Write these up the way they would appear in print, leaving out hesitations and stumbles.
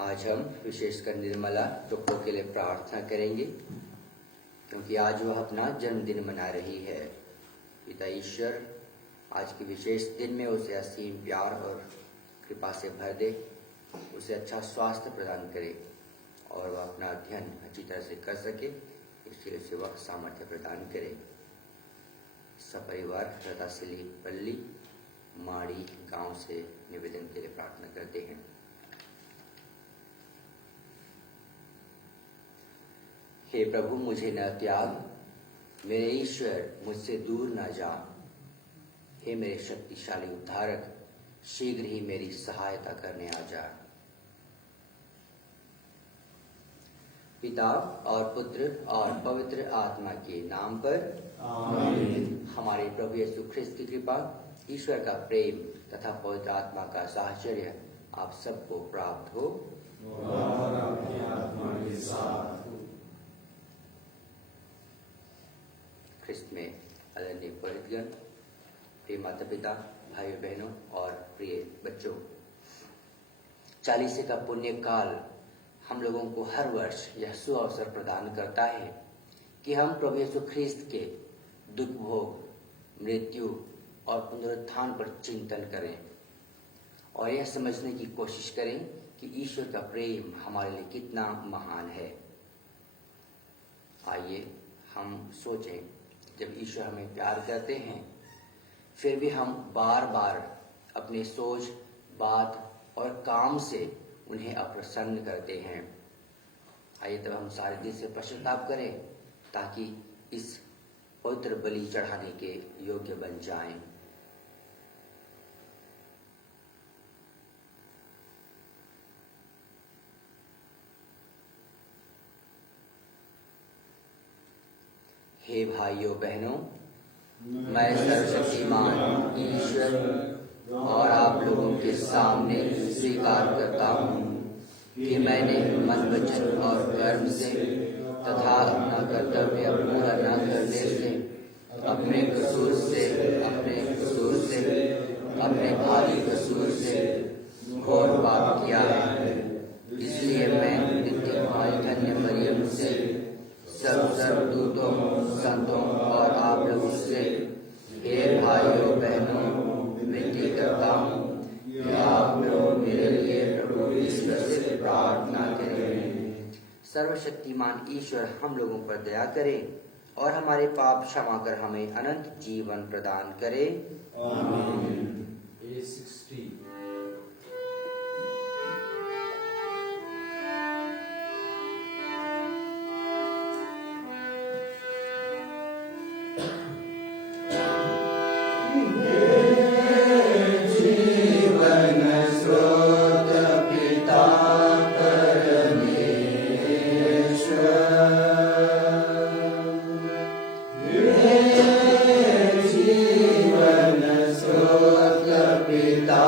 आज हम विशेषकर निर्मला टुप्पो के लिए प्रार्थना करेंगे, क्योंकि आज वह अपना जन्मदिन मना रही है। पिता ईश्वर आज के विशेष दिन में उसे असीम प्यार और कृपा से भर दे, उसे अच्छा स्वास्थ्य प्रदान करे और वह अपना अध्ययन अच्छी तरह से कर सके, इसलिए उसे वह सामर्थ्य प्रदान करे। सपरिवार रतासिली पल्ली माड़ी गांव से निवेदन के लिए प्रार्थना करते हैं। हे प्रभु, मुझे न त्याग, मेरे ईश्वर मुझसे दूर न जा। हे मेरे शक्तिशाली उद्धारक, शीघ्र ही मेरी सहायता करने आ जा। पिता और पुत्र और पवित्र आत्मा के नाम पर आमीन। हमारे प्रभु यीशु ख्रिस्त की कृपा, ईश्वर का प्रेम तथा पवित्र आत्मा का साहचर्य आप सबको प्राप्त हो और आपकी आत्मा के साथ। ख्रिस्त में आदरणीय परिजन, प्रिय माता पिता, भाई बहनों और प्रिय बच्चों, 40 का पुण्य काल हम लोगों को हर वर्ष यह सुअवसर प्रदान करता है कि हम प्रभु यीशु ख्रिस्त के दुख भोग, मृत्यु और पुनरुत्थान पर चिंतन करें और यह समझने की कोशिश करें कि ईश्वर का प्रेम हमारे लिए कितना महान है। आइए हम सोचें, जब ईश्वर हमें प्यार करते हैं, फिर भी हम बार बार अपने सोच, बात और काम से उन्हें अप्रसन्न करते हैं। आइए तब हम सारे दिल से पश्चाताप करें ताकि इस पवित्र बलि चढ़ाने के योग्य बन जाएं। हे भाइयों बहनों, मैं सर्वशक्तिमान ईश्वर और आप लोगों के सामने स्वीकार करता हूँ कि मैंने मन, वचन और कर्म से तथा अपना कर्तव्य पूरा न करने से, अपने कसूर से, अपने भारी कसूर से घोर पाप किया है। इसलिए मैं नित्य भाई धन्य मरियम से, सर्वदूतों, संतों और आप लोगों से, हे भाइयों बहनों, विनती करता हूँ कि आप लोग मेरे लिए प्रभु ईश्वर से प्रार्थना करें। सर्वशक्तिमान ईश्वर हम लोगों पर दया करे और हमारे पाप क्षमा कर हमें अनंत जीवन प्रदान करे। आमीन। A60 पिता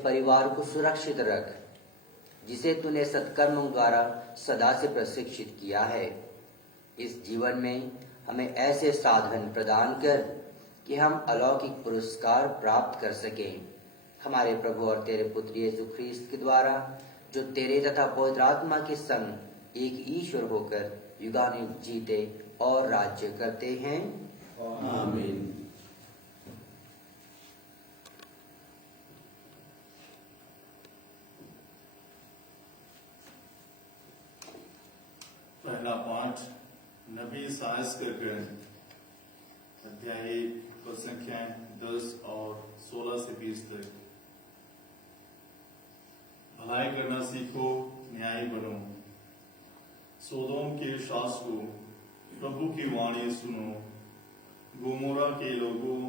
परिवार को सुरक्षित रख, जिसे तूने सत्कर्मों द्वारा सदा से प्रशिक्षित किया है। इस जीवन में हमें ऐसे साधन प्रदान कर कि हम अलौकिक पुरस्कार प्राप्त कर सकें। हमारे प्रभु और तेरे पुत्र यीशु ख्रीस्त के द्वारा, जो तेरे तथा पवित्र आत्मा के संग एक ईश्वर होकर युगानुयुग जीते और राज्य करते हैं। आमीन। पहला पाठ नबी साइस का ग्रंथ, अध्याय पद संख्या 10 और 16 से 20 तक। भलाई करना सीखो, न्यायी बनो। सोदोम के शासकों, प्रभु की वाणी सुनो। गोमोरा के लोगों,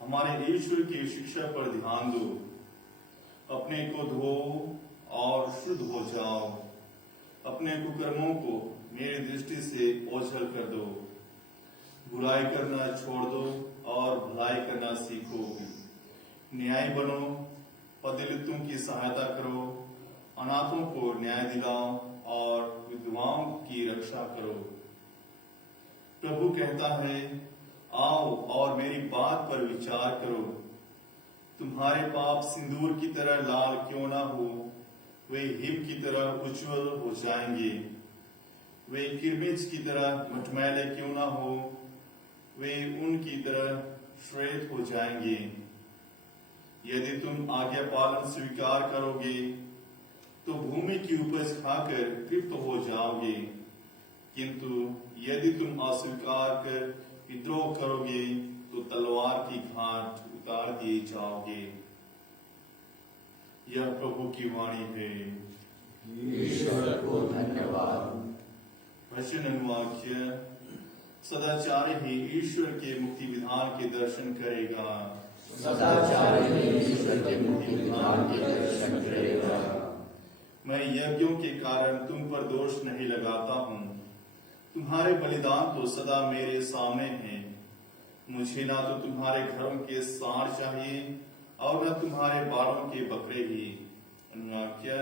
हमारे ईश्वर की शिक्षा पर ध्यान दो। अपने को धो और शुद्ध हो जाओ। अपने कुकर्मों को मेरी दृष्टि से ओझल कर दो। बुराई करना छोड़ दो और भलाई करना सीखो। न्याय बनो, पतिलितों की सहायता करो। अनाथों को न्याय दिलाओ और विधवाओं की रक्षा करो। प्रभु कहता है, आओ और मेरी बात पर विचार करो। तुम्हारे पाप सिंदूर की तरह लाल क्यों ना हो, वे हिम की तरह उज्जवल हो जाएंगे। वे किरमिज की तरह मटमैले क्यों ना हो, वे उनकी तरह श्वेत हो जाएंगे। यदि तुम आज्ञा पालन स्वीकार करोगे तो भूमि की उपज खाकर तृप्त हो जाओगे, किंतु यदि तुम अस्वीकार कर विद्रोह करोगे तो तलवार की घाट उतार दिए जाओगे। यह प्रभु की वाणी है। ईश्वर को धन्यवाद। वचन अनुवाक्य, सदाचारी ही ईश्वर के मुक्ति विधान के दर्शन करेगा। सदाचारी ही ईश्वर के मुक्ति विधान के दर्शन करेगा। मैं यज्ञों के कारण तुम पर दोष नहीं लगाता हूँ। तुम्हारे बलिदान तो सदा मेरे सामने हैं। मुझे ना तो तुम्हारे घरों के सांड चाहिए और न तुम्हारे बालों के बकरे ही। अनुवाक्य,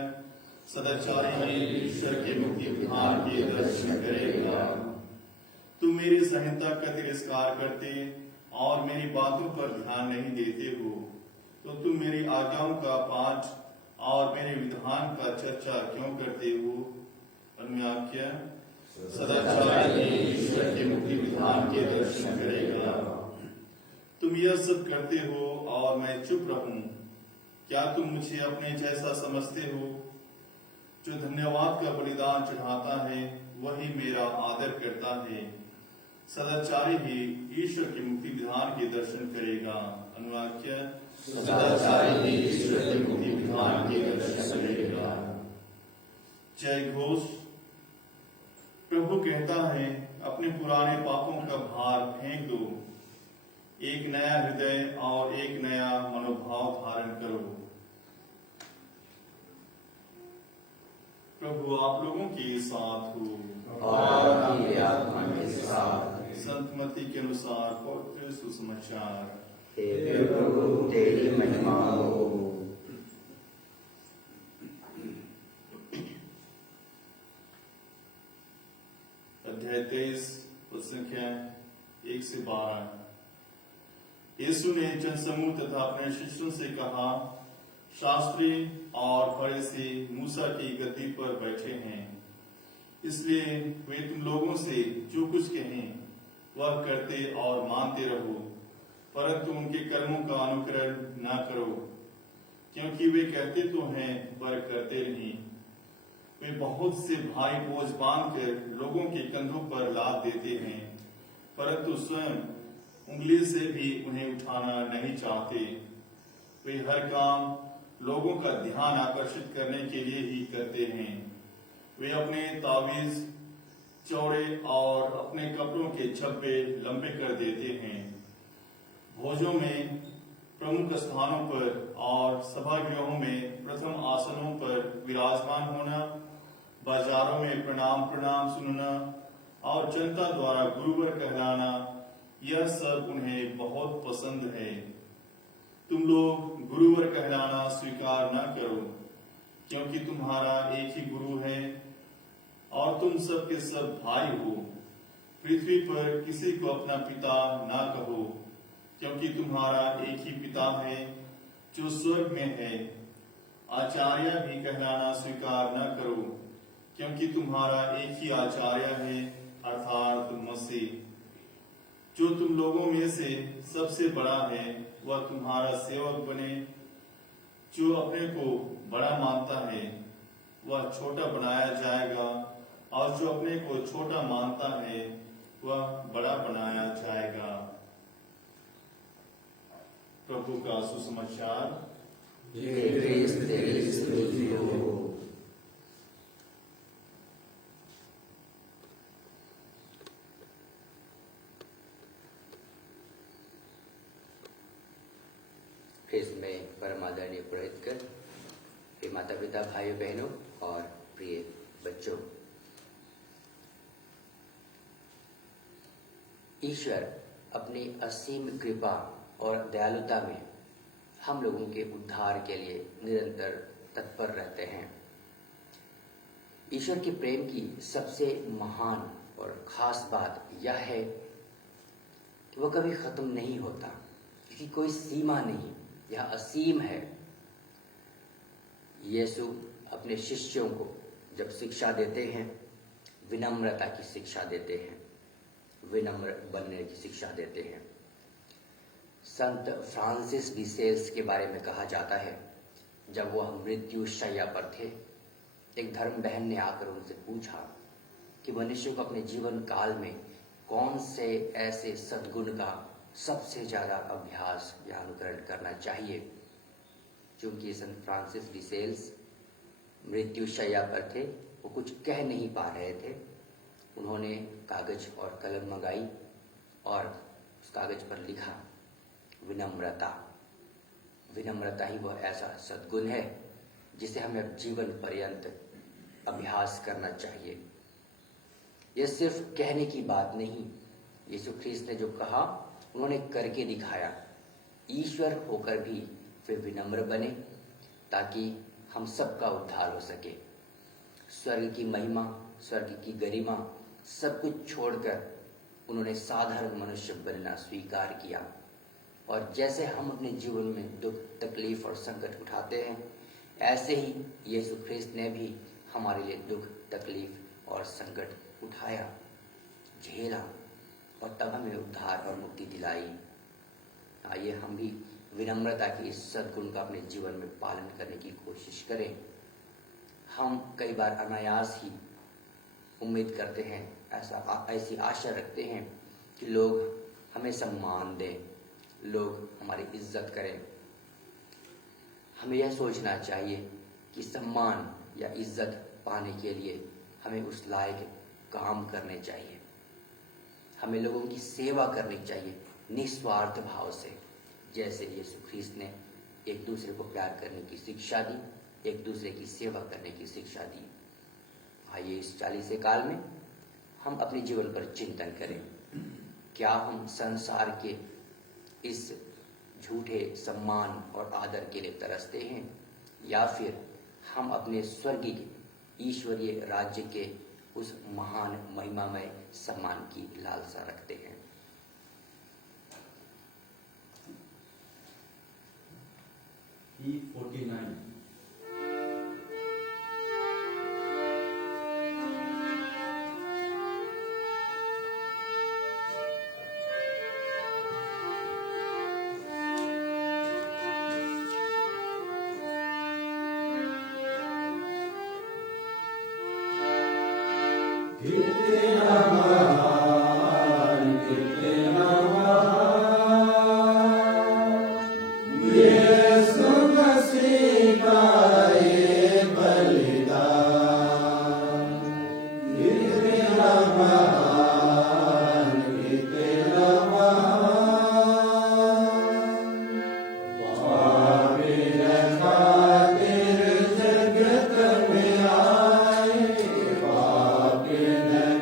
सदाचारी ही ईश्वर के मुक्ति विधान के दर्शन करेगा। तुम मेरी संहिता का तिरस्कार करते और मेरी बातों पर ध्यान नहीं देते हो, तो तुम मेरी आज्ञाओं का पाठ और मेरे विधान का चर्चा क्यों करते हो। अनुवाक्य, सदाचारी ईश्वर के मुक्ति विधान के दर्शन करेगा। तुम यह सब करते हो और मैं चुप रहूं। क्या तुम मुझे अपने जैसा समझते हो? जो धन्यवाद का बलिदान चढ़ाता है वही मेरा आदर करता है। सदाचारी ही ईश्वर के मुक्ति विधान के दर्शन करेगा। अनुवाक्य, सदाचारी ही ईश्वर के मुक्ति विधान के दर्शन करेगा। जय घोष। प्रभु कहता है, अपने पुराने पापों का भार फेंक दो। एक नया हृदय और एक नया मनोभाव धारण करो। प्रभु आप लोगों के साथ हो और आपकी आत्मा के साथ। संत मत्ती के अनुसार पवित्र सुसमाचार। हे प्रभु, तेरी महिमा हो। अध्याय 23 पद संख्या 1 से 12। यीशु ने जनसमूह तथा अपने शिष्यों से कहा, शास्त्री और फरीसी मूसा की गद्दी पर बैठे हैं, इसलिए वे तुम लोगों से जो कुछ कहें वह करते और मानते रहो, परंतु उनके कर्मों का अनुकरण न करो, क्योंकि वे कहते तो हैं पर करते नहीं। वे बहुत से भारी बोझ बांधकर लोगों के कंधों पर लाद देते हैं, परंतु स्वयं उंगली से भी उन्हें उठाना नहीं चाहते। वे हर काम लोगों का ध्यान आकर्षित करने के लिए ही करते हैं। वे अपने तावीज चौड़े और अपने कपड़ों के छब्बे लंबे कर देते हैं। भोजों में, प्रमुख स्थानों पर और सभागृहों में प्रथम आसनों पर विराजमान होना, बाजारों में प्रणाम प्रणाम सुनना और जनता द्वारा गुरुवर कहलाना, यह सब उन्हें बहुत पसंद है। तुम लोग गुरुवर कहलाना स्वीकार न करो, क्योंकि तुम्हारा एक ही गुरु है और तुम सब के सब भाई हो। पृथ्वी पर किसी को अपना पिता ना कहो, क्योंकि तुम्हारा एक ही पिता है जो स्वर्ग में है। आचार्य भी कहलाना स्वीकार न करो, क्योंकि तुम्हारा एक ही आचार्य है, अर्थात मसीह। जो तुम लोगों में से सबसे बड़ा है वह तुम्हारा सेवक बने। जो अपने को बड़ा मानता है वह छोटा बनाया जाएगा, और जो अपने को छोटा मानता है वह बड़ा बनाया जाएगा। प्रभु का सुसमाचार। तेरी स्तुति हो। में परम आदरणीय पुरोहितकर, प्रिय माता पिता, भाइयों बहनों और प्रिय बच्चों, ईश्वर अपनी असीम कृपा और दयालुता में हम लोगों के उद्धार के लिए निरंतर तत्पर रहते हैं। ईश्वर के प्रेम की सबसे महान और खास बात यह है कि वह कभी खत्म नहीं होता, इसकी कोई सीमा नहीं, यह असीम है। यीशु अपने शिष्यों को जब शिक्षा देते हैं, विनम्रता की शिक्षा देते हैं, विनम्र बनने की शिक्षा देते हैं। संत फ्रांसिस डी सेल्स के बारे में कहा जाता है, जब वह मृत्यु शैया पर थे, एक धर्म बहन ने आकर उनसे पूछा कि मनुष्य को अपने जीवन काल में कौन से ऐसे सद्गुण का सबसे ज्यादा अभ्यास या अनुकरण करना चाहिए। क्योंकि संत फ्रांसिस डी सेल्स मृत्यु शैया पर थे, वो कुछ कह नहीं पा रहे थे। उन्होंने कागज और कलम मंगाई और उस कागज पर लिखा, विनम्रता। विनम्रता ही वह ऐसा सद्गुण है जिसे हमें जीवन पर्यंत अभ्यास करना चाहिए। यह सिर्फ कहने की बात नहीं, यीशु ख्रीस्त ने जो कहा उन्होंने करके दिखाया। ईश्वर होकर भी वे विनम्र बने ताकि हम सबका उद्धार हो सके। स्वर्ग की महिमा, स्वर्ग की गरिमा सब कुछ छोड़कर उन्होंने साधारण मनुष्य बनना स्वीकार किया। और जैसे हम अपने जीवन में दुख, तकलीफ और संकट उठाते हैं, ऐसे ही यीशु ख्रीस्त ने भी हमारे लिए दुख, तकलीफ और संकट उठाया, झेला और तब हमें उद्धार और मुक्ति दिलाई। आइए हम भी विनम्रता की इस सद्गुण का अपने जीवन में पालन करने की कोशिश करें। हम कई बार अनायास ही उम्मीद करते हैं, ऐसी आशा रखते हैं कि लोग हमें सम्मान दें, लोग हमारी इज्जत करें। हमें यह सोचना चाहिए कि सम्मान या इज्जत पाने के लिए हमें उस लायक काम करने चाहिए। हमें लोगों की सेवा करनी चाहिए निस्वार्थ भाव से, जैसे यीशु ख्रीस्त ने एक दूसरे को प्यार करने की शिक्षा दी, एक दूसरे की सेवा करने की शिक्षा दी। आइए इस 40 काल में हम अपने जीवन पर चिंतन करें। क्या हम संसार के इस झूठे सम्मान और आदर के लिए तरसते हैं, या फिर हम अपने स्वर्गीय ईश्वरीय राज्य के उस महान महिमामय सम्मान की लालसा रखते हैं। E49 जगत में आए, पाप न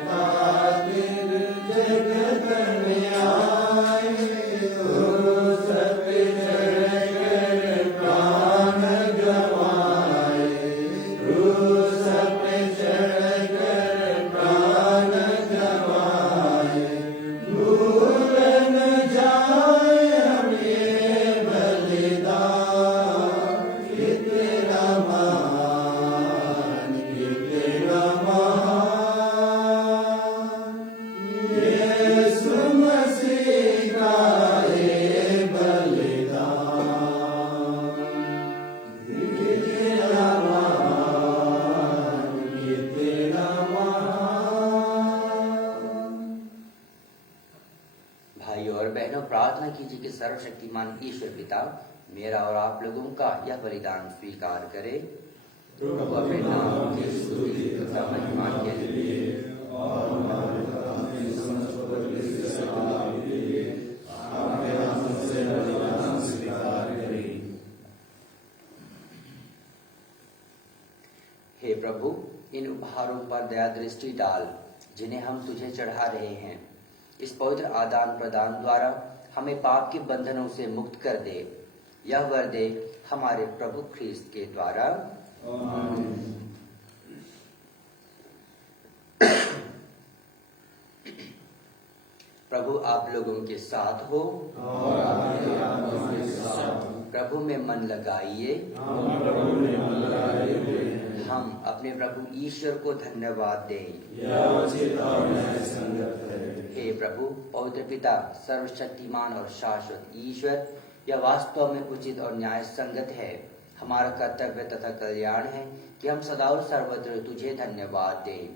प्रार्थना कीजिए कि सर्वशक्तिमान ईश्वर पिता मेरा और आप लोगों का यह बलिदान स्वीकार करे। प्रभु अपने नाम की स्तुति तथा महिमा के लिए हे प्रभु, इन उपहारों पर दया दृष्टि डाल जिन्हें हम तुझे चढ़ा रहे हैं। इस पवित्र आदान प्रदान द्वारा हमें पाप के बंधनों से मुक्त कर दे। यह वर दे हमारे प्रभु ख्रीस्त के द्वारा। प्रभु आप लोगों के साथ हो और आपके आत्मा के साथ। प्रभु में मन लगाइए। हम अपने प्रभु ईश्वर को धन्यवाद दें। हे प्रभु, पवित्र पिता, सर्वशक्तिमान और शाश्वत ईश्वर, यह वास्तव में उचित और न्याय संगत है। हमारा कर्तव्य तथा कल्याण है कि हम सदा और सर्वत्र तुझे धन्यवाद दें।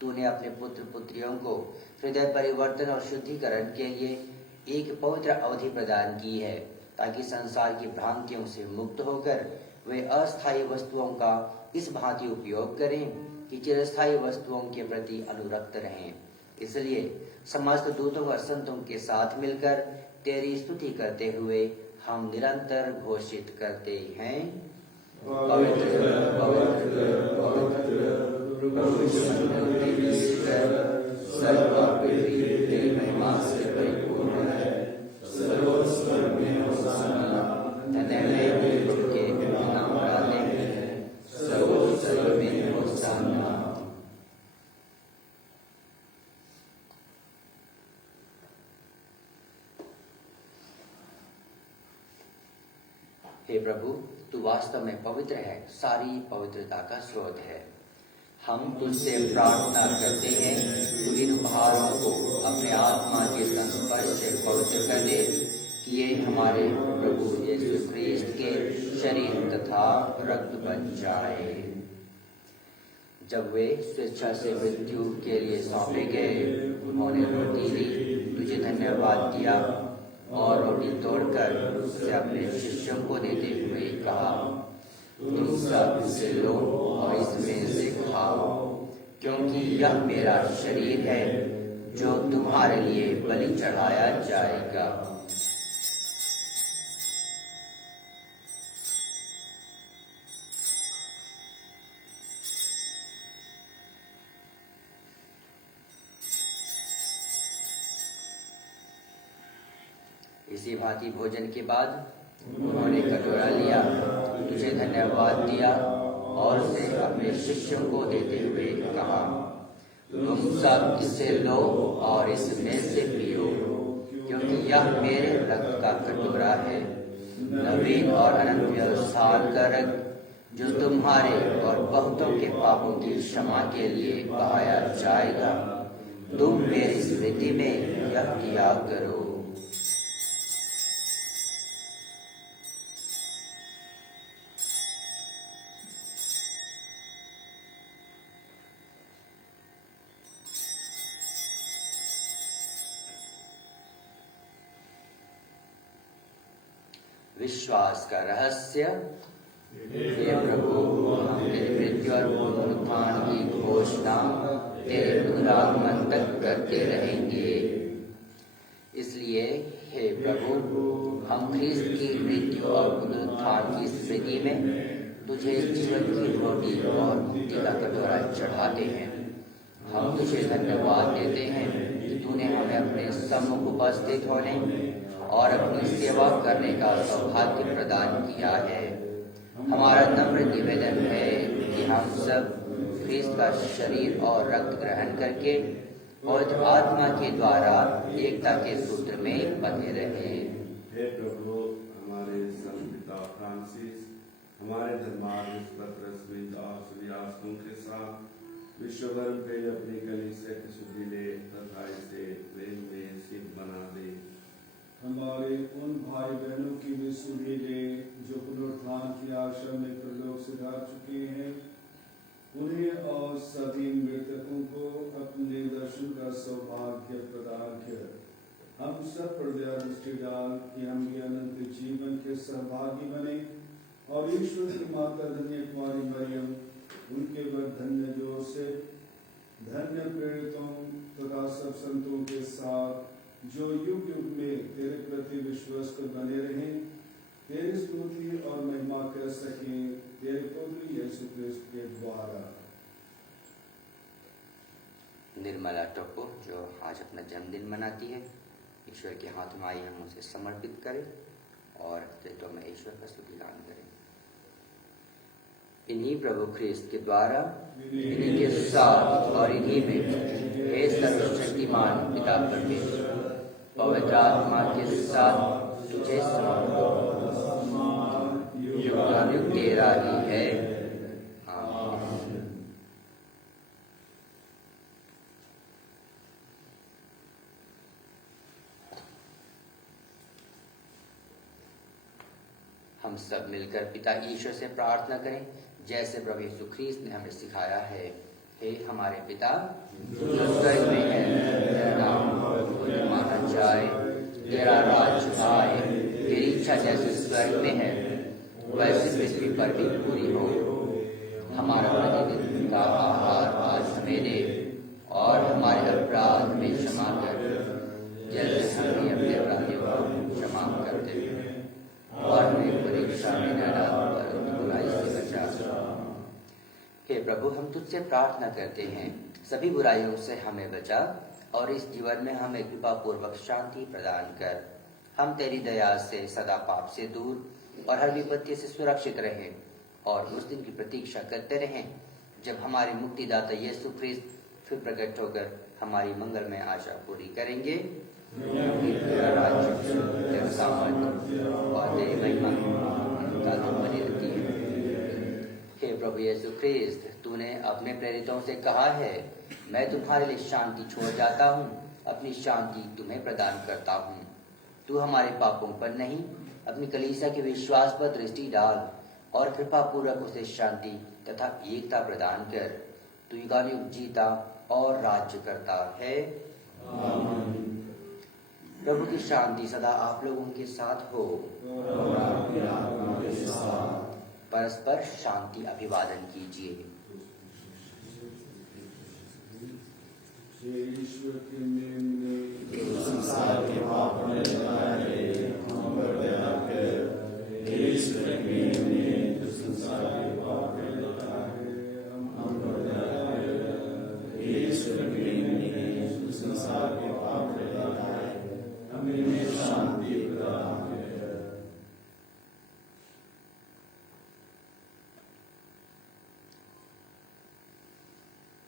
तूने अपने पुत्र पुत्रियों को हृदय परिवर्तन और शुद्धिकरण के लिए एक पवित्र अवधि प्रदान की है, ताकि संसार की भ्रांतियों से मुक्त होकर वे अस्थायी वस्तुओं का इस भांति उपयोग करें कि चिरस्थायी वस्तुओं के प्रति अनुरक्त रहें। इसलिए समस्त दूतों और संतों के साथ मिलकर तेरी स्तुति करते हुए हम निरंतर घोषित करते हैं, पवित्र पवित्र पवित्र प्रभु ईश्वर, सर्व पृथ्वी तेरी महिमा से परिपूर्ण है। सर्वस्वर में होशाना, धन्य है वे जिनके नाम आते हैं। सर्वोच्च में होशाना। हे प्रभु, तू वास्तव में पवित्र है, सारी पवित्रता का स्रोत है। हम तुझसे प्रार्थना करते हैं, तू इन उपहारों को अपने आत्मा के संस्पर्श से पवित्र कर दे, कि ये हमारे प्रभु यीशु ख्रीस्त के शरीर तथा रक्त बन जाए। जब वे स्वेच्छा से मृत्यु के लिए सौंपे गए, उन्होंने रोटी ली, तुझे धन्यवाद दिया और रोटी तोड़कर उसे अपने शिष्यों को देते हुए कहा, तुम सब इसे लो और इसमें से खाओ, क्योंकि यह मेरा शरीर है जो तुम्हारे लिए बलि चढ़ाया जाएगा। इसी भांति भोजन के बाद उन्होंने कटोरा लिया, तुझे धन्यवाद दिया और उसे अपने शिष्यों को देते हुए कहा, तुम सब इसे लो और इसमें से पियो, क्योंकि यह मेरे रक्त का कटोरा है, नवीन और अनंत व्यवसार का रक्त, जो तुम्हारे और बहुतों के पापों की क्षमा के लिए बहाया जाएगा। तुम मेरी स्मृति में यह किया करो। विश्वास का रहस्य। हे प्रभु, हम तेरी मृत्यु और पुनरुत्थान की घोषणा तेरे पुनरागमन तक करते रहेंगे। इसलिए हे प्रभु, हम ख्रीस्त की मृत्यु और पुनरुत्थान की स्मृति में तुझे जीवन की रोटी और मुक्ति का कटोरा चढ़ाते हैं। हम तुझे धन्यवाद देते हैं कि तूने हमें अपने सम्मुख उपस्थित होने और अपनी सेवा करने का सौभाग्य प्रदान किया है। हमारा नम्र निवेदन है कि हम सब ख्रीस्त का शरीर और रक्त ग्रहण करके और आत्मा के द्वारा एकता के सूत्र में बंधे रहे। हे प्रभु, हमारे संत पिता फ्रांसिस, हमारे धर्मार्थ पत्रस्विद और सूर्यास्तों के साथ विश्व भर में अपनी कलीसिया की शुद्धि ले तथा इसे प्रेम में सिद्ध बना दे। हमारे उन भाई बहनों की भी सुधि ले जो पुनरुत्थान की आशा में परलोक सिधार चुके हैं, उन्हें और सभी मृतकों को अपने दर्शन का सौभाग्य प्रदान कर हम सब पर दया दृष्टि डाल कि हम भी अनंत जीवन के सहभागी बने और ईश्वर की माता धन्य कुमारी मरियम, उनके वर धन्य जोसेफ, धन्य प्रेरितों तथा सब संतों के साथ जो युग युग में तेरे प्रति विश्वस्त बने रहे, तेरी स्तुति और महिमा कर सके तेरे पुत्र यीशु क्रिस्त के द्वारा। निर्मला टोप्पो जो आज अपना जन्मदिन मनाती है, ईश्वर के हाथ में आई हम उसे समर्पित करें और तो में ईश्वर का स्तुतिगान करें। इन्हीं प्रभु ख्रिस्त के द्वारा, इन्हीं के साथ और इन्हीं में हे सर्वशक्तिमान पिता परमेश्वर, पवित्र आत्मा के साथ तुझे युग तेरा ही है। आमीन। हम सब मिलकर पिता ईश्वर से प्रार्थना करें जैसे प्रभु यीशु ख्रीस्त ने हमें सिखाया है। हे हमारे पिता जो स्वर्ग में है, तेरा नाम पूर्ण माना जाए, तेरा राज्य आए, तेरी इच्छा जैसे स्वर्ग में है वैसे पृथ्वी पर भी पूरी हो। हमारा प्रतिदिन का आहार आज हमें दे और हमारे अपराध में क्षमा कर जैसे हम भी अपने अपराधियों को क्षमा करते हैं और हमें परीक्षा में न डाल परंतु बुराई से बचा। हे प्रभु, हम तुझसे प्रार्थना करते हैं सभी बुराइयों से हमें बचा और इस जीवन में हमें कृपा पूर्वक शांति प्रदान कर। हम तेरी दया से सदा पाप से दूर और हर विपत्ति से सुरक्षित रहें और उस दिन की प्रतीक्षा करते रहें जब हमारे मुक्तिदाता यीशु ख्रीस्त फिर प्रकट होकर हमारी मंगलमय आशा पूरी करेंगे। तेरा राज्य, तेरा सामर्थ्य और तेरी महिमा बनी रहती है। हे प्रभु यीशु ख्रीस्त, तूने अपने प्रेरितों से कहा है, मैं तुम्हारे लिए शांति छोड़ जाता हूँ, अपनी शांति तुम्हें प्रदान करता हूँ। तू हमारे पापों पर नहीं, अपनी कलीसिया के विश्वास पर दृष्टि डाल और कृपा पूर्वक उसे शांति तथा एकता प्रदान कर। तू युगानुयुग जीता और राज्य करता है। आमीन। प्रभु की शांति सदा आप लोगों के साथ हो और आपके आत्मा के साथ। परस्पर शांति अभिवादन कीजिए। ईश्वर के नेम में संसार के पाप ने लगाए, हम पर दया कर। ईश्वर के नेम में जो संसार के पाप ने लगाए, हम पर दया कर। ईश्वर के नेम में जो संसार के पाप ने लगाए, हमें शांति प्रदान कर।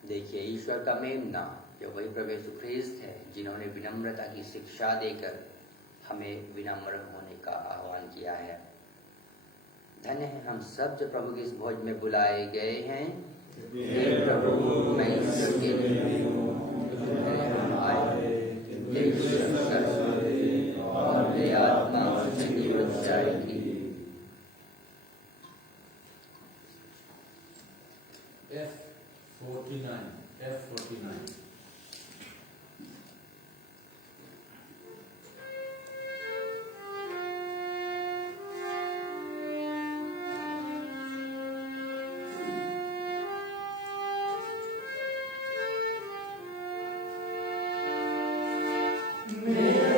देखिए, ईश्वर का मेमना जो वही प्रभु यीशु ख्रीस्त है, जिन्होंने विनम्रता की शिक्षा देकर हमें विनम्र होने का आह्वान किया है। धन्य है हम सब जो प्रभु के इस भोज में बुलाए गए हैं। हे प्रभु, मैं ईश्वर के लिए हम आए, और मेरी आत्मा उसमें निवृत्त जाएगी। F49 Yeah.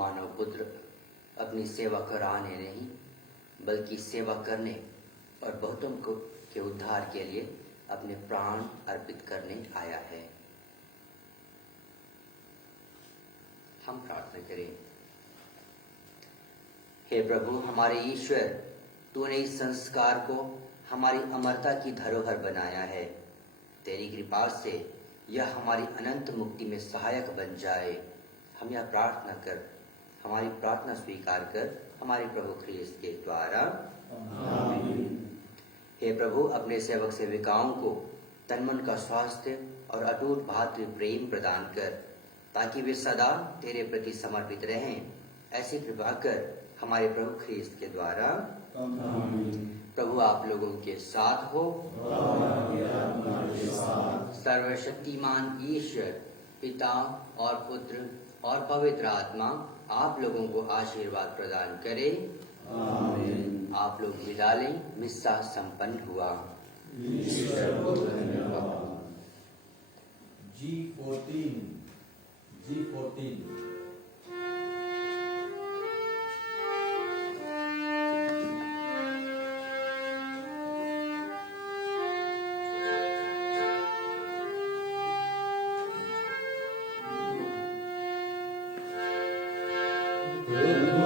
मानव पुत्र अपनी सेवा कराने नहीं बल्कि सेवा करने और बहुतों को के उद्धार के लिए अपने प्राण अर्पित करने आया है। हम प्रार्थना करें। हे प्रभु हमारे ईश्वर, तूने इस संस्कार को हमारी अमरता की धरोहर बनाया है। तेरी कृपा से यह हमारी अनंत मुक्ति में सहायक बन जाए। हम यह प्रार्थना कर, हमारी प्रार्थना स्वीकार कर हमारे प्रभु ख्रीस्त के द्वारा आमीन। हे प्रभु अपने सेवक सेविकाओं को तन मन का स्वास्थ्य और अटूट भातृ प्रेम प्रदान कर, ताकि वे सदा तेरे प्रति समर्पित रहें। ऐसी कृपा कर हमारे प्रभु ख्रीस्त के द्वारा आमीन। प्रभु आप लोगों के साथ हो। सर्वशक्तिमान ईश्वर पिता और पुत्र और पवित्र आत्मा आप लोगों को आशीर्वाद प्रदान करे। आमीन। आप लोग विदा लें। मिस्सा संपन्न हुआ। G14 प्रभु